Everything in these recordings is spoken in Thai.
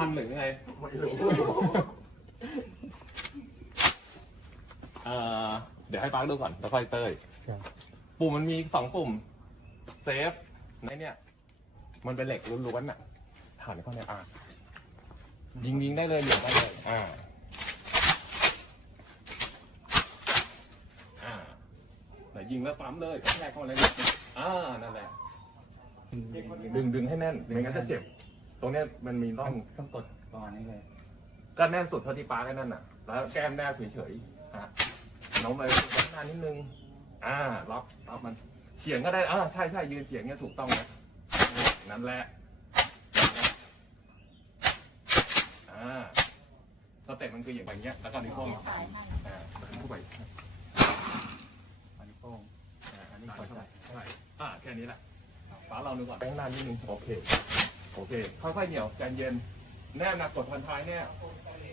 มันหรือไงไม่รู้เอ่อเดี๋ยวให้ปักดูก่อนแล้วค่อยเต้ยครับ ปุ่มมันมีสองปุ่มเซฟในเนี่ย มันเป็นเหล็กล้วนๆน่ะฐานเข้าเนี่ยอะยิงยิงได้เลยเหลี่ยมได้เลยอ่าอ่าไหนยิงแล้วปั๊มเลยแรกเข้ามาเลยอ่านั่นแหละ ดึงดึงให้แน่นไม่งั้นจะเจ็บ ตรงเนี้ยมันมีร่องต้องกดประมาณนี้เลยก็แน่นสุดเท่าที่ปาร์คให้นั่นน่ะ แล้วแก้มแนบเฉยๆอะน้องไปข้างหน้านิดนึง อ่าล็อกล็อกมันเฉียงก็ได้อ่าใช่ใช่ยืนเฉียงเนี่ยถูกต้องนะนั่นแหละอ่าสเต็ปมันคืออย่างแบบเนี้ยแล้วก็นิ้วโป้งอ่าดันเข้าไปอันนี้โป้งอ่าอันนี้กดเท่าไหร่เท่าไหร่อ่าแค่นี้แหละฟ้าเราดูก่อนแบงค์นานนิดนึงโอเค โอเคค่อยๆเหนียวใจเย็น แน่นะกดพันท้ายเนี่ย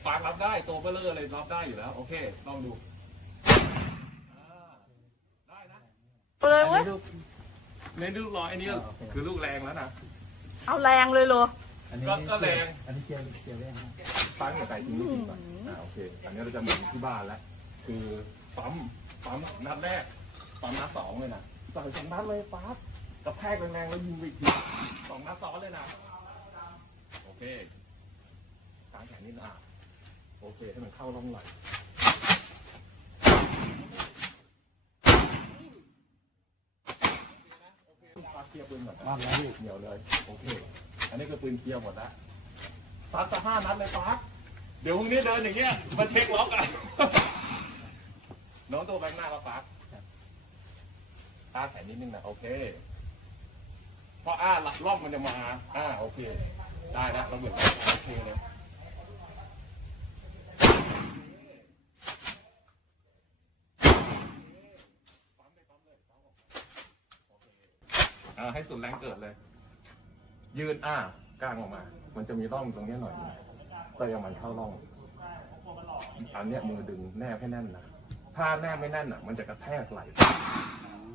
ปากรับได้ตัวเบลเลอร์เลยรับได้อยู่แล้ว โอเค ลองดูอ่าได้นะเลยอันเว้ยนี้ลูกเน้นลูกร้อยอันนี้ก็อ่าโอเคคือลูกแรงแล้วนะ เอาแรงเลยเหรอ อันนี้ก็ก็แรง อันนี้เกียร์เกียร์แรงนะปั้งอย่าไก่ทิ้งไม่ทิ้งก่อนอ่าโอเคอันนี้เราจะเหมือนที่บ้านแล้ว คือปั๊มปั๊มนัดแรกปั๊มนัดสองเลยนะใส่สองนัดเลยปั๊บกระแทกแรงๆแล้วยิงไปอีกทีสองนัดซ้อนเลยนะ โอเคกางแขนนิดนะอะโอเคให้มันเข้าร่องไหลปักเกียร์ปืนก่อนะว่างแล้วพี่เหนียวเลย โอเค อันนี้คือปืนเคลียร์หมดแล้วซัดจะห้านัดเลยปั๊บเดี๋ยวพรุ่งนี้เดินอย่างเงี้ย มาเช็คล็อกอะน้องตัวแบงค์หน้าแล้วปั๊บตาแขนนิดนึงนะโอเค เพราะอ้าหลักรอบมันจะมาอ่าโอเค ได้แล้วเราเบิดโอเคเลยอ่าให้สุดแรงเกิดเลย ยืนอ่ากลางออกมา มันจะมีร่องตรงเนี้ยหน่อยนึงก็ยังมันเข้าร่องอันเนี้ยมือดึงแนบให้แน่นนะถ้าแนบไม่แน่นอะ มันจะกระแทกไหล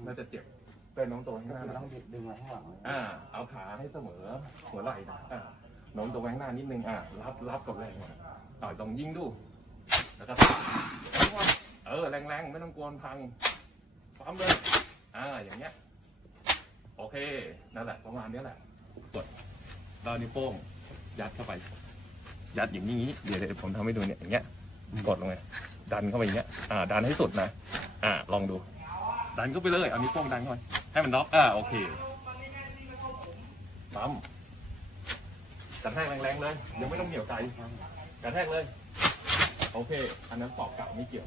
น่าจะเจ็บ เป็นน้องตัวข้างหน้ามันนะต้องบิดดึงมาข้างหลังเลยอ่า เอาขาให้เสมอหัวไหล่นะอ่าโน้มตัวแว้งหน้านิดนึงอ่ารับรับกับแรงอะต่อยตรงยิงดู แล้วก็เออแรงๆไม่ต้องกลัวมันพังปั๊มเลยอ่าอย่างเงี้ยโอเคนั่นแหละประมาณเนี้ยแหละกดดาวนิ้วโป้งยัดเข้าไป ยัดอย่างนี้เดี๋ยวเดี๋ยวผมทำให้ดูเนี่ยอย่างเงี้ยกดลงไปดันเข้าไปอย่างเงี้ยอ่าดันให้สุดนะ อ่าลองดู ดันเข้าไปเลยเอานิ้วโป้งดันเข้าไป ให้มันล็อกอ่าโอเคปั๊มกระแทกแรงๆเลยยังไม่ต้องเหนียวไกลกระแทกเลย โอเค อันนั้นปอกกลับไม่เกี่ยว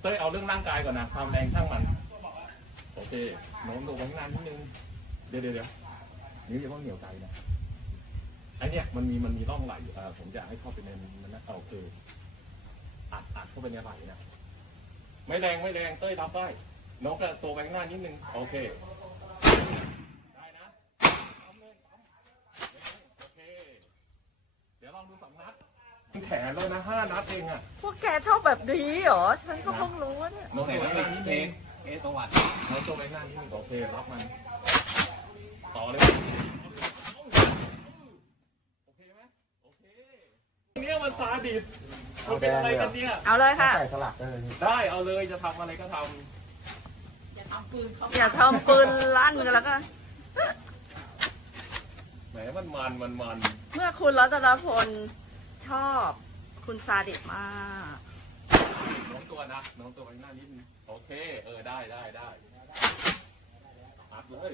เต้ยเอาเรื่องร่างกายก่อนนะความแรงช่างมัน โอเคโน้มตัวไว้ข้างหน้านิดนึง เดี๋ยวเดี๋ยวเดี๋ยวนิ้วจะต้องเหนียวไกลนะไอเนี้ยมันมีมันมีร่องไหลอยู่อ่าผมอยากให้เข้าไปในมันนะโอเคอัดอัดเข้าไปในไหลนะไม่แรงไม่แรงเต้ยรับได้ น้มกับตัวไว้ข้างหน้านิดนึง โอเค ได้นะปั๊มเลยปั๊มโอเค เดี๋ยวลองดูสองนัดแขนเลยนะห้านัดเองอะพวกแกชอบแบบนี้เหรอ ฉันก็เพิ่งรู้ว่าเนี่ยน้องตัวไว้หน้านิดนึงเอะประวัติน้องตัวไว้หน้านิดนึงโอเคล็อกมัน ต่อเลย โอเคไหมโอเคเนี่ยมันซาดิสมันเป็นอะไรกันเนี่ย เอาเลยค่ะ ใส่สลักได้เลยพี่ได้เอาเลยจะทำอะไรก็ท อย่าทำปืนลั่นกันแล้วก็ำแหมมันมันมันมันเมื่อคุณรัตนพลชอบคุณซาดิสมากน้องตัวนะน้องตัวไว้หน้านิดนึงโอเค เออได้ได้ได้อัดเลย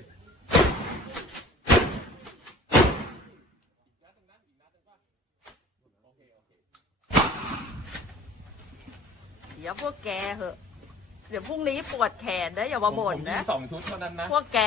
อีกนัดหนึ่งนะอีกนัดหนึ่งป่ะโอเคโอเคเดี๋ยวพวกแกเหอะ เดี๋ยวพรุ่งนี้ปวดแขนนะอย่ามาบ่นผมยินะงสองชุดเท่านั้นนะ พวกแก